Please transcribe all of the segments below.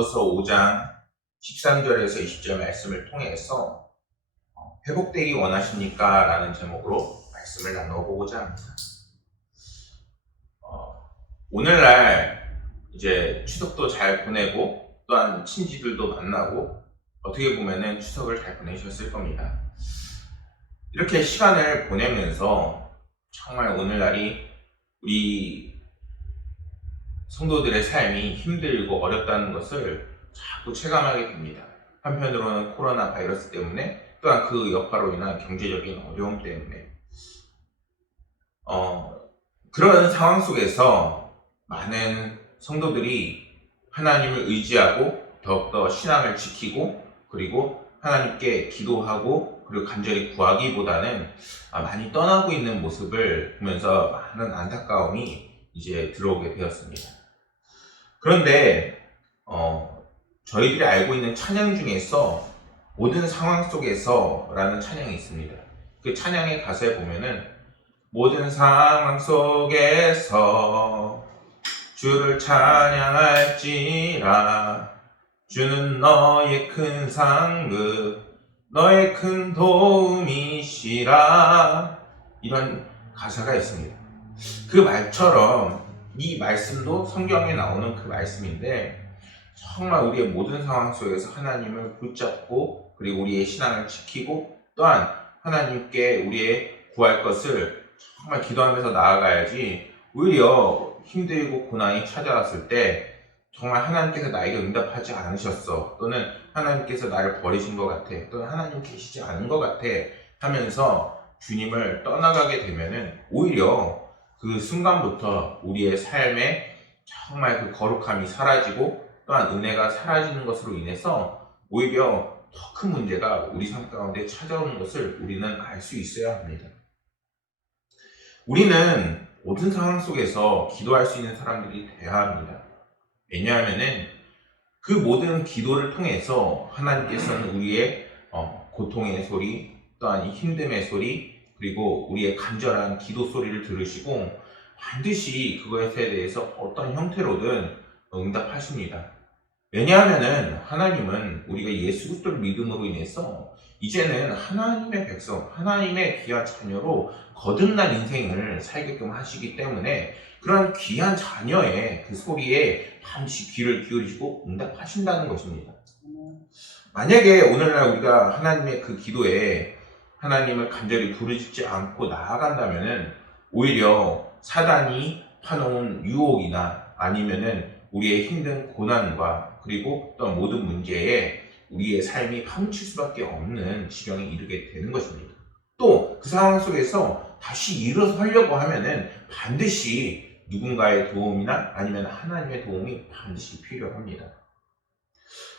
야고보서 5장 13절에서 20절 말씀을 통해서 회복되기 원하십니까? 라는 제목으로 말씀을 나눠보고자 합니다. 오늘날 이제 추석도 잘 보내고 또한 친지들도 만나고 어떻게 보면은 추석을 잘 보내셨을 겁니다. 이렇게 시간을 보내면서 정말 오늘날이 우리 성도들의 삶이 힘들고 어렵다는 것을 자꾸 체감하게 됩니다. 한편으로는 코로나 바이러스 때문에 또한 그 여파로 인한 경제적인 어려움 때문에 그런 상황 속에서 많은 성도들이 하나님을 의지하고 더욱더 신앙을 지키고 그리고 하나님께 기도하고 그리고 간절히 구하기보다는 많이 떠나고 있는 모습을 보면서 많은 안타까움이 이제 들어오게 되었습니다. 그런데 저희들이 알고 있는 찬양 중에서 모든 상황 속에서 라는 찬양이 있습니다. 그 찬양의 가사에 보면은 모든 상황 속에서 주를 찬양할지라 주는 너의 큰 상급 너의 큰 도움이시라 이런 가사가 있습니다. 그 말처럼 이 말씀도 성경에 나오는 그 말씀인데 정말 우리의 모든 상황 속에서 하나님을 붙잡고 그리고 우리의 신앙을 지키고 또한 하나님께 우리의 구할 것을 정말 기도하면서 나아가야지 오히려 힘들고 고난이 찾아왔을 때 정말 하나님께서 나에게 응답하지 않으셨어 또는 하나님께서 나를 버리신 것 같아 또는 하나님 계시지 않은 것 같아 하면서 주님을 떠나가게 되면은 오히려 그 순간부터 우리의 삶에 정말 그 거룩함이 사라지고 또한 은혜가 사라지는 것으로 인해서 오히려 더 큰 문제가 우리 삶 가운데 찾아오는 것을 우리는 알 수 있어야 합니다. 우리는 모든 상황 속에서 기도할 수 있는 사람들이 되어야 합니다. 왜냐하면은 그 모든 기도를 통해서 하나님께서는 우리의 고통의 소리, 또한 이 힘듦의 소리, 그리고 우리의 간절한 기도 소리를 들으시고 반드시 그것에 대해서 어떤 형태로든 응답하십니다. 왜냐하면은 하나님은 우리가 예수 그리스도를 믿음으로 인해서 이제는 하나님의 백성, 하나님의 귀한 자녀로 거듭난 인생을 살게끔 하시기 때문에 그런 귀한 자녀의 그 소리에 반드시 귀를 기울이시고 응답하신다는 것입니다. 만약에 오늘날 우리가 하나님의 그 기도에 하나님을 간절히 부르짖지 않고 나아간다면은 오히려 사단이 파놓은 유혹이나 아니면은 우리의 힘든 고난과 그리고 또 모든 문제에 우리의 삶이 파묻힐 수밖에 없는 지경에 이르게 되는 것입니다. 또 그 상황 속에서 다시 일어서려고 하면은 반드시 누군가의 도움이나 아니면 하나님의 도움이 반드시 필요합니다.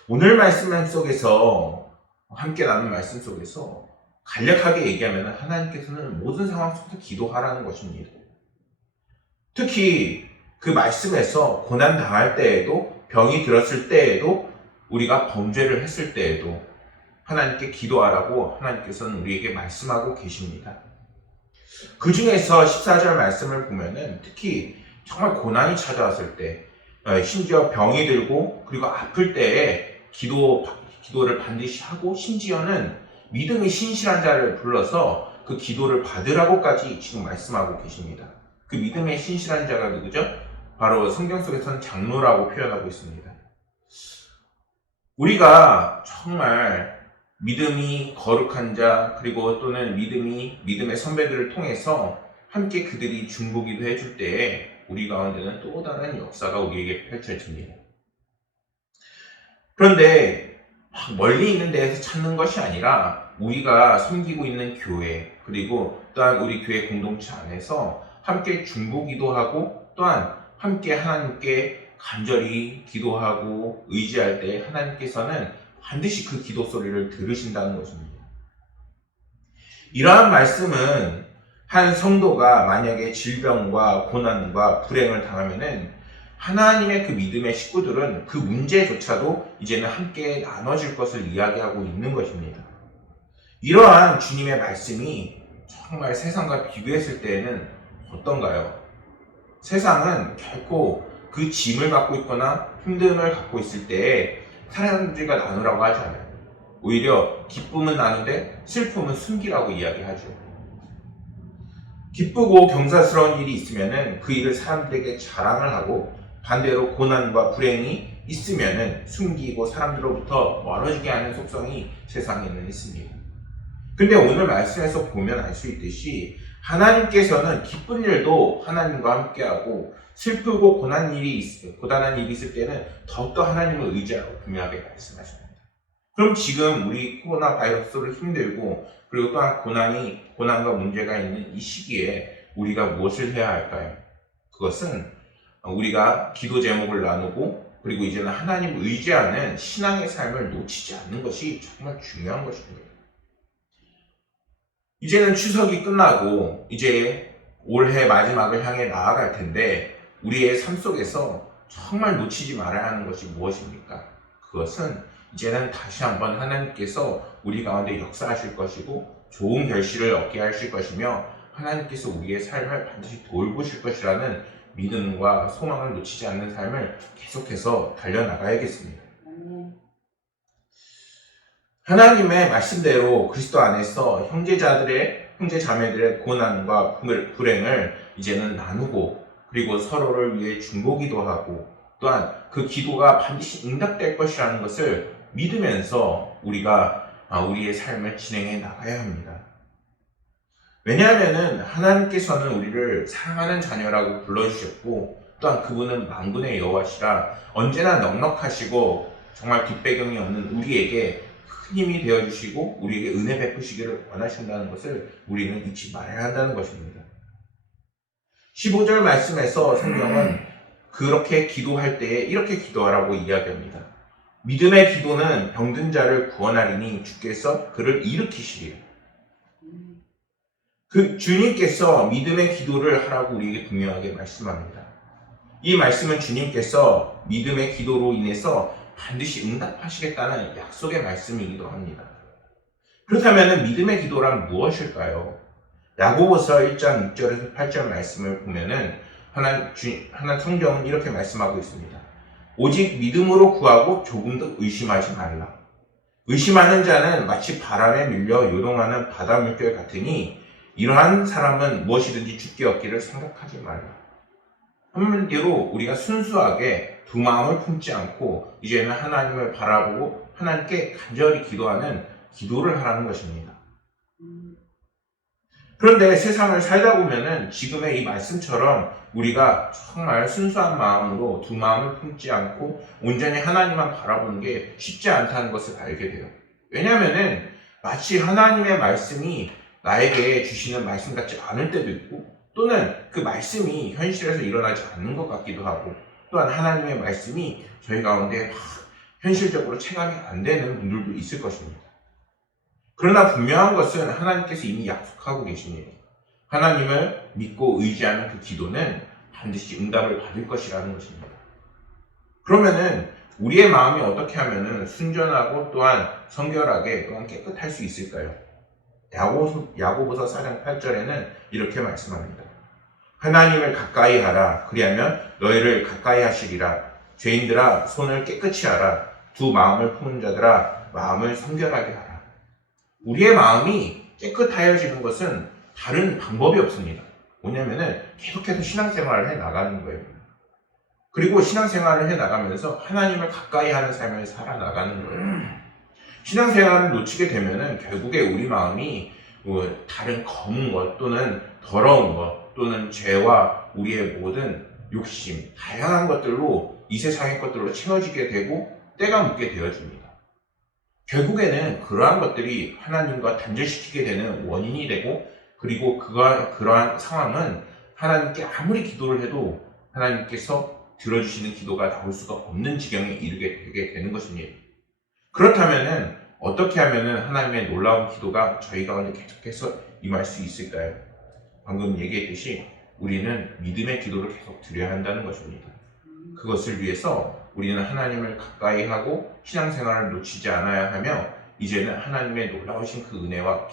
오늘 말씀 속에서 함께 나눈 말씀 속에서 간략하게 얘기하면 하나님께서는 모든 상황 속에서 기도하라는 것입니다. 특히 그 말씀에서 고난 당할 때에도 병이 들었을 때에도 우리가 범죄를 했을 때에도 하나님께 기도하라고 하나님께서는 우리에게 말씀하고 계십니다. 그 중에서 14절 말씀을 보면은 특히 정말 고난이 찾아왔을 때 심지어 병이 들고 그리고 아플 때에 기도를 반드시 하고 심지어는 믿음이 신실한 자를 불러서 그 기도를 받으라고까지 지금 말씀하고 계십니다. 그 믿음의 신실한 자가 누구죠? 바로 성경 속에서는 장로라고 표현하고 있습니다. 우리가 정말 믿음이 거룩한 자 그리고 또는 믿음의 선배들을 통해서 함께 그들이 중보기도 해줄 때에 우리 가운데는 또 다른 역사가 우리에게 펼쳐집니다. 그런데 멀리 있는 데에서 찾는 것이 아니라 우리가 섬기고 있는 교회 그리고 또한 우리 교회 공동체 안에서 함께 중보기도하고 또한 함께 하나님께 간절히 기도하고 의지할 때 하나님께서는 반드시 그 기도 소리를 들으신다는 것입니다. 이러한 말씀은 한 성도가 만약에 질병과 고난과 불행을 당하면은 하나님의 그 믿음의 식구들은 그 문제조차도 이제는 함께 나눠질 것을 이야기하고 있는 것입니다. 이러한 주님의 말씀이 정말 세상과 비교했을 때에는 어떤가요? 세상은 결코 그 짐을 갖고 있거나 힘듦을 갖고 있을 때에 사람들과 나누라고 하지 않아요. 오히려 기쁨은 나누되 슬픔은 숨기라고 이야기하죠. 기쁘고 경사스러운 일이 있으면은 그 일을 사람들에게 자랑을 하고, 반대로 고난과 불행이 있으면은 숨기고 사람들로부터 멀어지게 하는 속성이 세상에는 있습니다. 근데 오늘 말씀에서 보면 알 수 있듯이 하나님께서는 기쁜 일도 하나님과 함께하고, 슬프고 고단한 일이 있을 때는 더욱더 하나님을 의지하고 분명하게 말씀하십니다. 그럼 지금 우리 코로나 바이러스로 힘들고, 그리고 또한 고난과 문제가 있는 이 시기에 우리가 무엇을 해야 할까요? 그것은 우리가 기도 제목을 나누고, 그리고 이제는 하나님을 의지하는 신앙의 삶을 놓치지 않는 것이 정말 중요한 것입니다. 이제는 추석이 끝나고 이제 올해 마지막을 향해 나아갈 텐데, 우리의 삶 속에서 정말 놓치지 말아야 하는 것이 무엇입니까? 그것은 이제는 다시 한번 하나님께서 우리 가운데 역사하실 것이고 좋은 결실을 얻게 하실 것이며, 하나님께서 우리의 삶을 반드시 돌보실 것이라는 믿음과 소망을 놓치지 않는 삶을 계속해서 달려나가야겠습니다. 하나님의 말씀대로 그리스도 안에서 형제 자매들의 고난과 불행을 이제는 나누고, 그리고 서로를 위해 중보기도 하고, 또한 그 기도가 반드시 응답될 것이라는 것을 믿으면서 우리가 우리의 삶을 진행해 나가야 합니다. 왜냐하면 하나님께서는 우리를 사랑하는 자녀라고 불러주셨고, 또한 그분은 만군의 여호와시라 언제나 넉넉하시고 정말 뒷배경이 없는 우리에게 큰 힘이 되어주시고 우리에게 은혜 베푸시기를 원하신다는 것을 우리는 잊지 말아야 한다는 것입니다. 15절 말씀에서 성경은 그렇게 기도할 때에 이렇게 기도하라고 이야기합니다. 믿음의 기도는 병든 자를 구원하리니 주께서 그를 일으키시리라. 그 주님께서 믿음의 기도를 하라고 우리에게 분명하게 말씀합니다. 이 말씀은 주님께서 믿음의 기도로 인해서 반드시 응답하시겠다는 약속의 말씀이기도 합니다. 그렇다면 믿음의 기도란 무엇일까요? 야고보서 1장 6절에서 8절 말씀을 보면은 하나 성경은 이렇게 말씀하고 있습니다. 오직 믿음으로 구하고 조금도 의심하지 말라. 의심하는 자는 마치 바람에 밀려 요동하는 바다 물결 같으니 이러한 사람은 무엇이든지 죽게 얻기를 생각하지 말라. 한마디로 우리가 순수하게 두 마음을 품지 않고 이제는 하나님을 바라보고 하나님께 간절히 기도하는 기도를 하라는 것입니다. 그런데 세상을 살다 보면은 지금의 이 말씀처럼 우리가 정말 순수한 마음으로 두 마음을 품지 않고 온전히 하나님만 바라보는 게 쉽지 않다는 것을 알게 돼요. 왜냐하면은 마치 하나님의 말씀이 나에게 주시는 말씀 같지 않을 때도 있고, 또는 그 말씀이 현실에서 일어나지 않는 것 같기도 하고, 또한 하나님의 말씀이 저희 가운데 막 현실적으로 체감이 안 되는 분들도 있을 것입니다. 그러나 분명한 것은 하나님께서 이미 약속하고 계십니다. 하나님을 믿고 의지하는 그 기도는 반드시 응답을 받을 것이라는 것입니다. 그러면은 우리의 마음이 어떻게 하면은 순전하고 또한 성결하게 또한 깨끗할 수 있을까요? 야고보서 4장 8절에는 이렇게 말씀합니다. 하나님을 가까이 하라. 그리하면 너희를 가까이 하시리라. 죄인들아 손을 깨끗이 하라. 두 마음을 품은 자들아 마음을 성결하게 하라. 우리의 마음이 깨끗하여지는 것은 다른 방법이 없습니다. 뭐냐면은 계속해서 신앙생활을 해 나가는 거예요. 그리고 신앙생활을 해 나가면서 하나님을 가까이 하는 삶을 살아나가는 거예요. 신앙생활을 놓치게 되면은 결국에 우리 마음이 다른 검은 것 또는 더러운 것 또는 죄와 우리의 모든 욕심, 다양한 것들로 이 세상의 것들로 채워지게 되고 때가 묻게 되어집니다. 결국에는 그러한 것들이 하나님과 단절시키게 되는 원인이 되고, 그리고 그러한 상황은 하나님께 아무리 기도를 해도 하나님께서 들어주시는 기도가 나올 수가 없는 지경에 이르게 되게 되는 것입니다. 그렇다면은 어떻게 하면은 하나님의 놀라운 기도가 저희 가운데 계속해서 임할 수 있을까요? 방금 얘기했듯이 우리는 믿음의 기도를 계속 드려야 한다는 것입니다. 그것을 위해서 우리는 하나님을 가까이 하고 신앙생활을 놓치지 않아야 하며, 이제는 하나님의 놀라우신 그 은혜와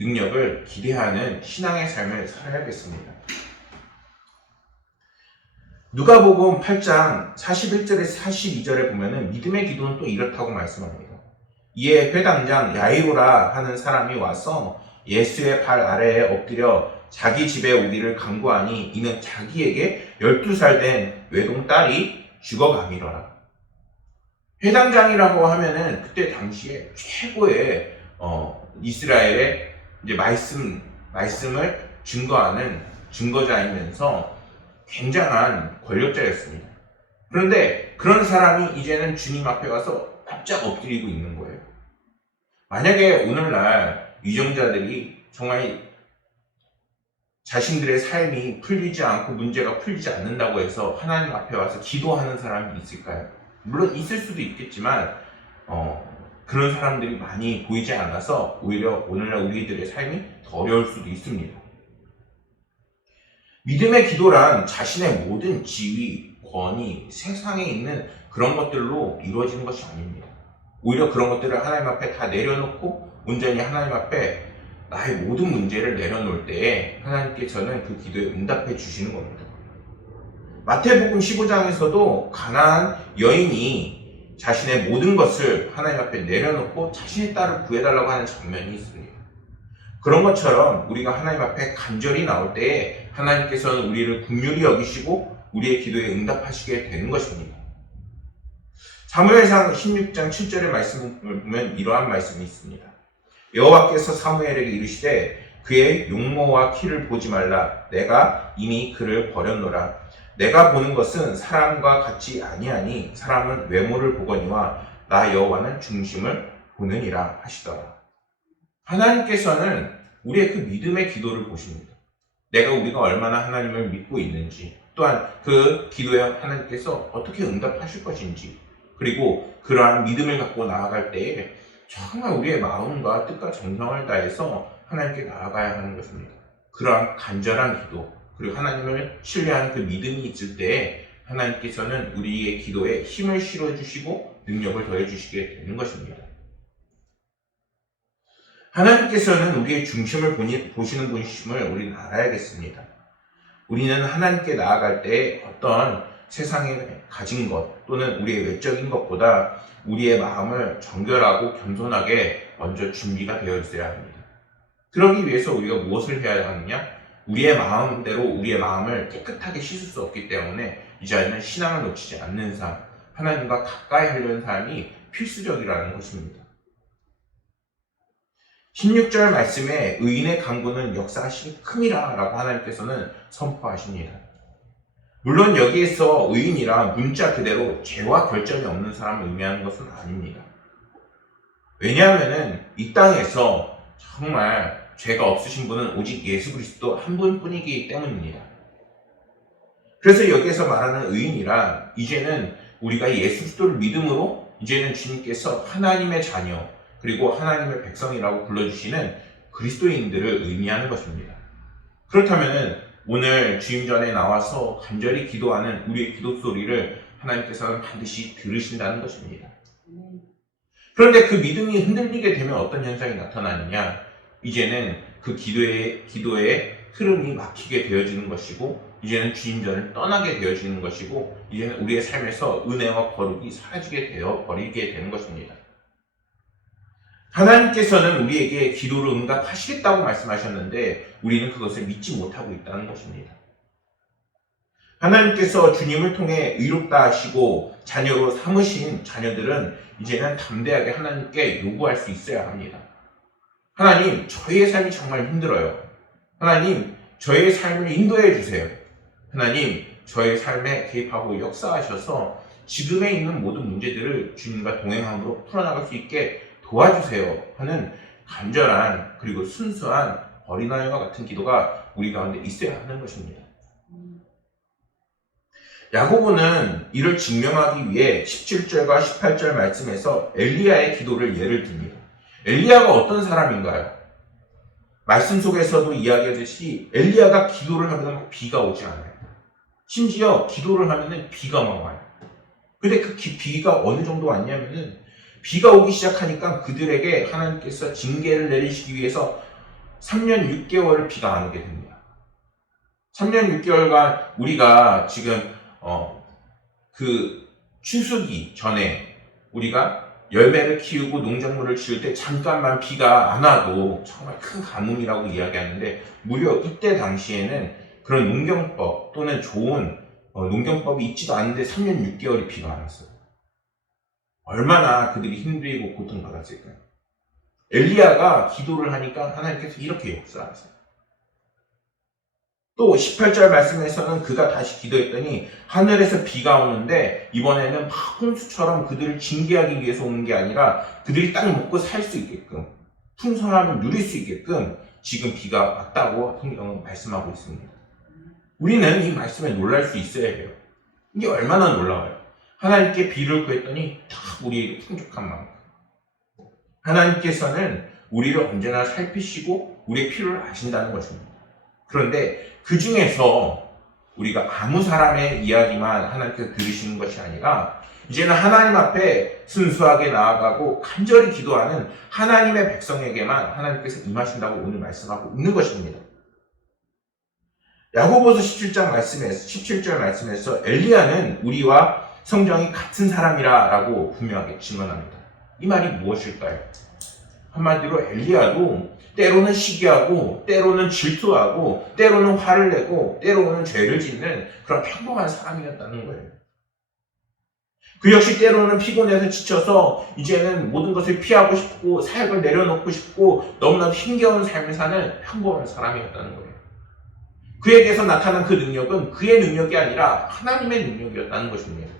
능력을 기대하는 신앙의 삶을 살아야겠습니다. 누가복음 8장 41절에서 42절에 보면은 믿음의 기도는 또 이렇다고 말씀합니다. 이에 회당장 야이로라 하는 사람이 와서 예수의 발 아래에 엎드려 자기 집에 오기를 간구하니 이는 자기에게 12살 된 외동딸이 죽어가미러라. 회당장이라고 하면은 그때 당시에 최고의 이스라엘의 이제 말씀을 증거하는 증거자이면서 굉장한 권력자였습니다. 그런데 그런 사람이 이제는 주님 앞에 가서 납작 엎드리고 있는 거예요. 만약에 오늘날 위정자들이 정말 자신들의 삶이 풀리지 않고 문제가 풀리지 않는다고 해서 하나님 앞에 와서 기도하는 사람이 있을까요? 물론 있을 수도 있겠지만 그런 사람들이 많이 보이지 않아서 오히려 오늘날 우리들의 삶이 더 어려울 수도 있습니다. 믿음의 기도란 자신의 모든 지위, 권위, 세상에 있는 그런 것들로 이루어지는 것이 아닙니다. 오히려 그런 것들을 하나님 앞에 다 내려놓고 온전히 하나님 앞에 나의 모든 문제를 내려놓을 때에 하나님께서는 그 기도에 응답해 주시는 겁니다. 마태복음 15장에서도 가나안 여인이 자신의 모든 것을 하나님 앞에 내려놓고 자신의 딸을 구해달라고 하는 장면이 있습니다. 그런 것처럼 우리가 하나님 앞에 간절히 나올 때에 하나님께서는 우리를 긍휼히 여기시고 우리의 기도에 응답하시게 되는 것입니다. 사무엘상 16장 7절의 말씀을 보면 이러한 말씀이 있습니다. 여호와께서 사무엘에게 이르시되 그의 용모와 키를 보지 말라. 내가 이미 그를 버렸노라. 내가 보는 것은 사람과 같지 아니하니 사람은 외모를 보거니와 나 여호와는 중심을 보느니라 하시더라. 하나님께서는 우리의 그 믿음의 기도를 보십니다. 우리가 얼마나 하나님을 믿고 있는지, 또한 그 기도에 하나님께서 어떻게 응답하실 것인지, 그리고 그러한 믿음을 갖고 나아갈 때에 정말 우리의 마음과 뜻과 정성을 다해서 하나님께 나아가야 하는 것입니다. 그러한 간절한 기도, 그리고 하나님을 신뢰하는 그 믿음이 있을 때에 하나님께서는 우리의 기도에 힘을 실어주시고 능력을 더해주시게 되는 것입니다. 하나님께서는 우리의 중심을 보시는 분이심을 우리는 알아야겠습니다. 우리는 하나님께 나아갈 때 어떤 세상에 가진 것 또는 우리의 외적인 것보다 우리의 마음을 정결하고 겸손하게 먼저 준비가 되어 있어야 합니다. 그러기 위해서 우리가 무엇을 해야 하느냐? 우리의 마음대로 우리의 마음을 깨끗하게 씻을 수 없기 때문에 이 자리는 신앙을 놓치지 않는 삶, 하나님과 가까이 하려는 삶이 필수적이라는 것입니다. 16절 말씀에 의인의 강구는 역사하심이 큼이라 라고 하나님께서는 선포하십니다. 물론 여기에서 의인이라 문자 그대로 죄와 결점이 없는 사람을 의미하는 것은 아닙니다. 왜냐하면 이 땅에서 정말 죄가 없으신 분은 오직 예수 그리스도 한 분뿐이기 때문입니다. 그래서 여기에서 말하는 의인이란 이제는 우리가 예수 그리스도를 믿음으로 이제는 주님께서 하나님의 자녀 그리고 하나님의 백성이라고 불러주시는 그리스도인들을 의미하는 것입니다. 그렇다면 오늘 주임 전에 나와서 간절히 기도하는 우리의 기도 소리를 하나님께서는 반드시 들으신다는 것입니다. 그런데 그 믿음이 흔들리게 되면 어떤 현상이 나타나느냐? 이제는 그 기도의 흐름이 막히게 되어지는 것이고 이제는 주임전을 떠나게 되어지는 것이고 이제는 우리의 삶에서 은혜와 거룩이 사라지게 되어 버리게 되는 것입니다. 하나님께서는 우리에게 기도를 응답하시겠다고 말씀하셨는데 우리는 그것을 믿지 못하고 있다는 것입니다. 하나님께서 주님을 통해 의롭다 하시고 자녀로 삼으신 자녀들은 이제는 담대하게 하나님께 요구할 수 있어야 합니다. 하나님, 저희의 삶이 정말 힘들어요. 하나님, 저희의 삶을 인도해 주세요. 하나님, 저의 삶에 개입하고 역사하셔서 지금에 있는 모든 문제들을 주님과 동행함으로 풀어나갈 수 있게 도와주세요 하는 간절한 그리고 순수한 어린아이와 같은 기도가 우리 가운데 있어야 하는 것입니다. 야고보는 이를 증명하기 위해 17절과 18절 말씀에서 엘리야의 기도를 예를 듭니다. 엘리야가 어떤 사람인가요? 말씀 속에서도 이야기하듯이 엘리야가 기도를 하면 비가 오지 않아요. 심지어 기도를 하면 비가 막 와요. 근데 그 비가 어느 정도 왔냐면은 비가 오기 시작하니까 그들에게 하나님께서 징계를 내리시기 위해서 3년 6개월을 비가 안 오게 됩니다. 3년 6개월간 우리가 지금 그 추수기 전에 우리가 열매를 키우고 농작물을 지을 때 잠깐만 비가 안 와도 정말 큰 가뭄이라고 이야기하는데, 무려 이때 당시에는 그런 농경법 또는 좋은 농경법이 있지도 않은데 3년 6개월이 비가 안 왔어요. 얼마나 그들이 힘들고 고통받았을까요? 엘리야가 기도를 하니까 하나님께서 이렇게 역사하세요. 또 18절 말씀에서는 그가 다시 기도했더니 하늘에서 비가 오는데, 이번에는 막 홍수처럼 그들을 징계하기 위해서 오는 게 아니라 그들이 딱 먹고 살 수 있게끔, 풍성함을 누릴 수 있게끔 지금 비가 왔다고 성경은 말씀하고 있습니다. 우리는 이 말씀에 놀랄 수 있어야 해요. 이게 얼마나 놀라워요. 하나님께 비를 구했더니 딱 우리에게 풍족한 만큼. 하나님께서는 우리를 언제나 살피시고 우리의 필요를 아신다는 것입니다. 그런데 그 중에서 우리가 아무 사람의 이야기만 하나님께서 들으시는 것이 아니라, 이제는 하나님 앞에 순수하게 나아가고 간절히 기도하는 하나님의 백성에게만 하나님께서 임하신다고 오늘 말씀하고 있는 것입니다. 야고보서 17절 말씀에서 엘리야는 우리와 성정이 같은 사람이라 라고 분명하게 증언합니다. 이 말이 무엇일까요? 한마디로 엘리야도 때로는 시기하고, 때로는 질투하고, 때로는 화를 내고, 때로는 죄를 짓는 그런 평범한 사람이었다는 거예요. 그 역시 때로는 피곤해서 지쳐서 이제는 모든 것을 피하고 싶고 사역을 내려놓고 싶고 너무나 힘겨운 삶을 사는 평범한 사람이었다는 거예요. 그에게서 나타난 그 능력은 그의 능력이 아니라 하나님의 능력이었다는 것입니다.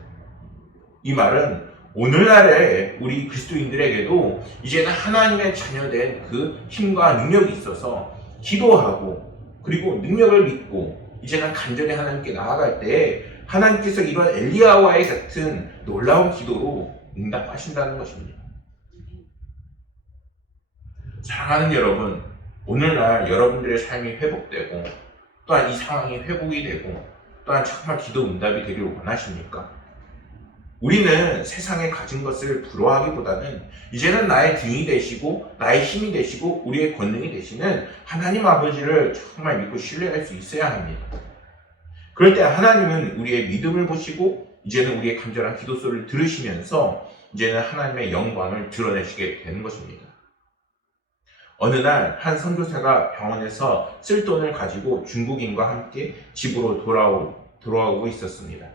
이 말은 오늘날의 우리 그리스도인들에게도 이제는 하나님의 자녀된 그 힘과 능력이 있어서 기도하고, 그리고 능력을 믿고 이제는 간절히 하나님께 나아갈 때 하나님께서 이런 엘리야와의 같은 놀라운 기도로 응답하신다는 것입니다. 사랑하는 여러분, 오늘날 여러분들의 삶이 회복되고 또한 이 상황이 회복이 되고 또한 정말 기도 응답이 되길 원하십니까? 우리는 세상에 가진 것을 부러워하기보다는 이제는 나의 등이 되시고 나의 힘이 되시고 우리의 권능이 되시는 하나님 아버지를 정말 믿고 신뢰할 수 있어야 합니다. 그럴 때 하나님은 우리의 믿음을 보시고 이제는 우리의 간절한 기도 소리를 들으시면서 이제는 하나님의 영광을 드러내시게 되는 것입니다. 어느 날 한 선교사가 병원에서 쓸 돈을 가지고 중국인과 함께 집으로 돌아오고 있었습니다.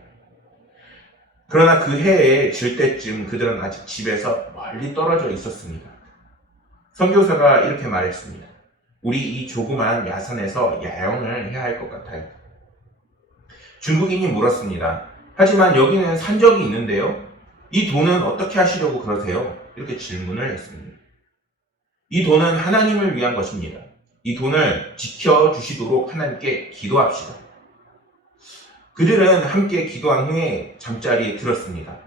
그러나 그 해에 질 때쯤 그들은 아직 집에서 멀리 떨어져 있었습니다. 선교사가 이렇게 말했습니다. 우리 이 조그만 야산에서 야영을 해야 할 것 같아요. 중국인이 물었습니다. 하지만 여기는 산적이 있는데요. 이 돈은 어떻게 하시려고 그러세요? 이렇게 질문을 했습니다. 이 돈은 하나님을 위한 것입니다. 이 돈을 지켜주시도록 하나님께 기도합시다. 그들은 함께 기도한 후에 잠자리에 들었습니다.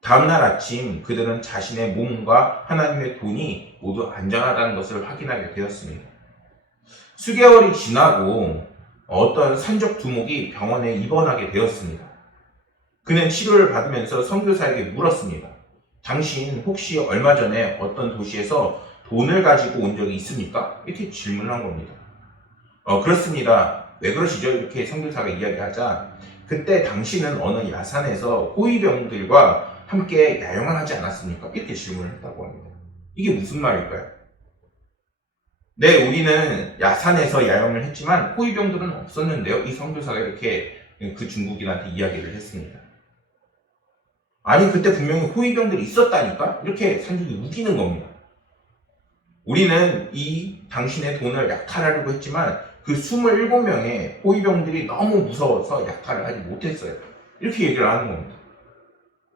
다음날 아침 그들은 자신의 몸과 하나님의 돈이 모두 안전하다는 것을 확인하게 되었습니다. 수개월이 지나고 어떤 산적 두목이 병원에 입원하게 되었습니다. 그는 치료를 받으면서 선교사에게 물었습니다. 당신 혹시 얼마 전에 어떤 도시에서 돈을 가지고 온 적이 있습니까? 이렇게 질문을 한 겁니다. 그렇습니다. 왜 그러시죠? 이렇게 선교사가 이야기하자, 그때 당신은 어느 야산에서 호위병들과 함께 야영을 하지 않았습니까? 이렇게 질문을 했다고 합니다. 이게 무슨 말일까요? 네, 우리는 야산에서 야영을 했지만 호위병들은 없었는데요. 이 선교사가 이렇게 그 중국인한테 이야기를 했습니다. 아니, 그때 분명히 호위병들이 있었다니까? 이렇게 산적이 우기는 겁니다. 우리는 이 당신의 돈을 약탈하려고 했지만 그 27명의 호위병들이 너무 무서워서 약탈을 하지 못했어요. 이렇게 얘기를 하는 겁니다.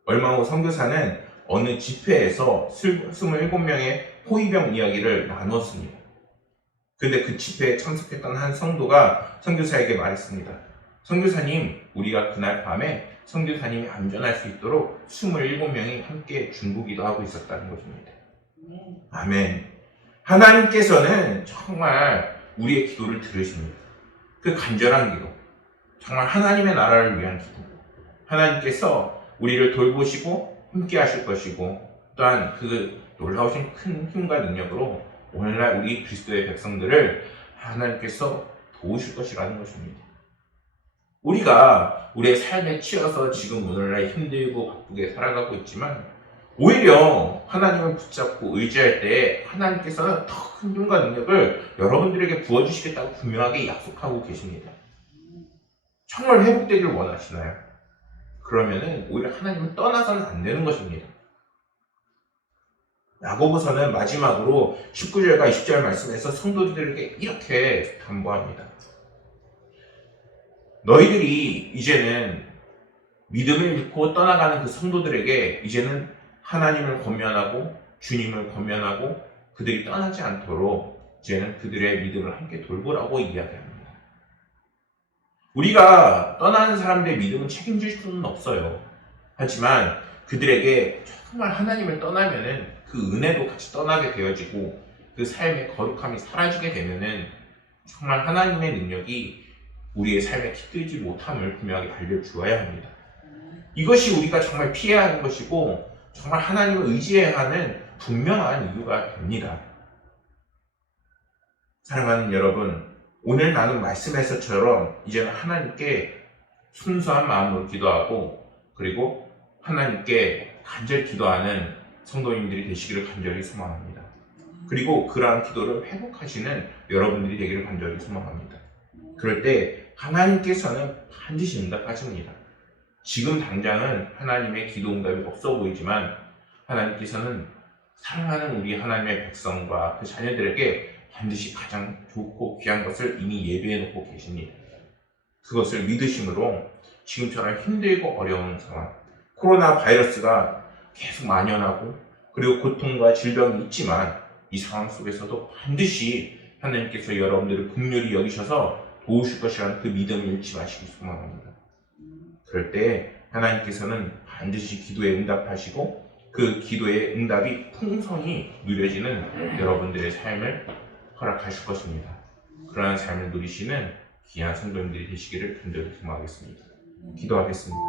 얼마 후 선교사는 어느 집회에서 27명의 호위병 이야기를 나눴습니다. 근데 그 집회에 참석했던 한 성도가 선교사에게 말했습니다. 선교사님, 우리가 그날 밤에 선교사님이 안전할 수 있도록 27명이 함께 중보기도 하고 있었다는 것입니다. 아멘. 하나님께서는 정말 우리의 기도를 들으십니다. 그 간절한 기도, 정말 하나님의 나라를 위한 기도, 하나님께서 우리를 돌보시고 함께 하실 것이고 또한 그 놀라우신 큰 힘과 능력으로 오늘날 우리 그리스도의 백성들을 하나님께서 도우실 것이라는 것입니다. 우리가 우리의 삶에 치여서 지금 오늘날 힘들고 바쁘게 살아가고 있지만 오히려 하나님을 붙잡고 의지할 때 하나님께서는 더 큰 힘과 능력을 여러분들에게 부어주시겠다고 분명하게 약속하고 계십니다. 정말 회복되길 원하시나요? 그러면은 오히려 하나님을 떠나서는 안 되는 것입니다. 야고보서는 마지막으로 19절과 20절 말씀에서 성도들에게 이렇게 당부합니다. 너희들이 이제는 믿음을 잃고 떠나가는 그 성도들에게 이제는 하나님을 권면하고 주님을 권면하고 그들이 떠나지 않도록 이제는 그들의 믿음을 함께 돌보라고 이야기합니다. 우리가 떠나는 사람들의 믿음은 책임질 수는 없어요. 하지만 그들에게 정말 하나님을 떠나면은 그 은혜도 같이 떠나게 되어지고 그 삶의 거룩함이 사라지게 되면은 정말 하나님의 능력이 우리의 삶에 깃들지 못함을 분명하게 알려주어야 합니다. 이것이 우리가 정말 피해야 하는 것이고 정말 하나님을 의지해야 하는 분명한 이유가 됩니다. 사랑하는 여러분, 오늘 나눈 말씀에서처럼 이제는 하나님께 순수한 마음으로 기도하고 그리고 하나님께 간절히 기도하는 성도님들이 되시기를 간절히 소망합니다. 그리고 그러한 기도를 회복하시는 여러분들이 되기를 간절히 소망합니다. 그럴 때 하나님께서는 반드시 응답하십니다. 지금 당장은 하나님의 기도 응답이 없어 보이지만 하나님께서는 사랑하는 우리 하나님의 백성과 그 자녀들에게 반드시 가장 좋고 귀한 것을 이미 예비해 놓고 계십니다. 그것을 믿으심으로 지금처럼 힘들고 어려운 상황, 코로나 바이러스가 계속 만연하고 그리고 고통과 질병이 있지만 이 상황 속에서도 반드시 하나님께서 여러분들을 긍휼히 여기셔서 도우실 것이라는 그 믿음을 잃지 마시기 소망합니다. 그럴 때 하나님께서는 반드시 기도에 응답하시고 그 기도의 응답이 풍성히 누려지는 여러분들의 삶을 허락하실 것입니다. 그러한 삶을 누리시는 귀한 성도님들이 되시기를 간절히 소망하겠습니다. 기도하겠습니다.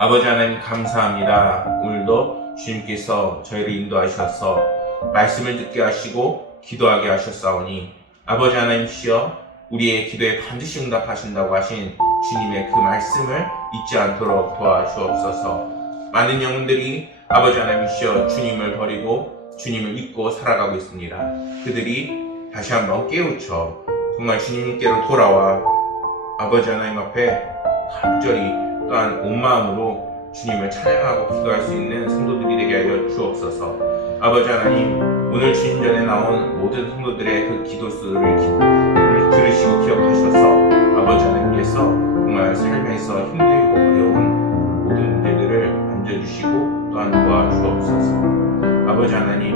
아버지 하나님 감사합니다. 오늘도 주님께서 저희를 인도하셔서 말씀을 듣게 하시고 기도하게 하셨사오니 아버지 하나님이시여 우리의 기도에 반드시 응답하신다고 하신 주님의 그 말씀을 잊지 않도록 도와주옵소서. 많은 영혼들이 아버지 하나님이시여 주님을 버리고 주님을 잊고 살아가고 있습니다. 그들이 다시 한번 깨우쳐 정말 주님께로 돌아와 아버지 하나님 앞에 간절히 또한 온 마음으로 주님을 찬양하고 기도할 수 있는 성도들이 되게 하여 주옵소서. 아버지 하나님, 오늘 주님 전에 나온 모든 성도들의 그 기도수를 들으시고 기억하셔서 아버지 하나님께서 정말 삶에서 힘들고 어려운 모든 문제들을 만져주시고 또한 도와주옵소서. 아버지 하나님,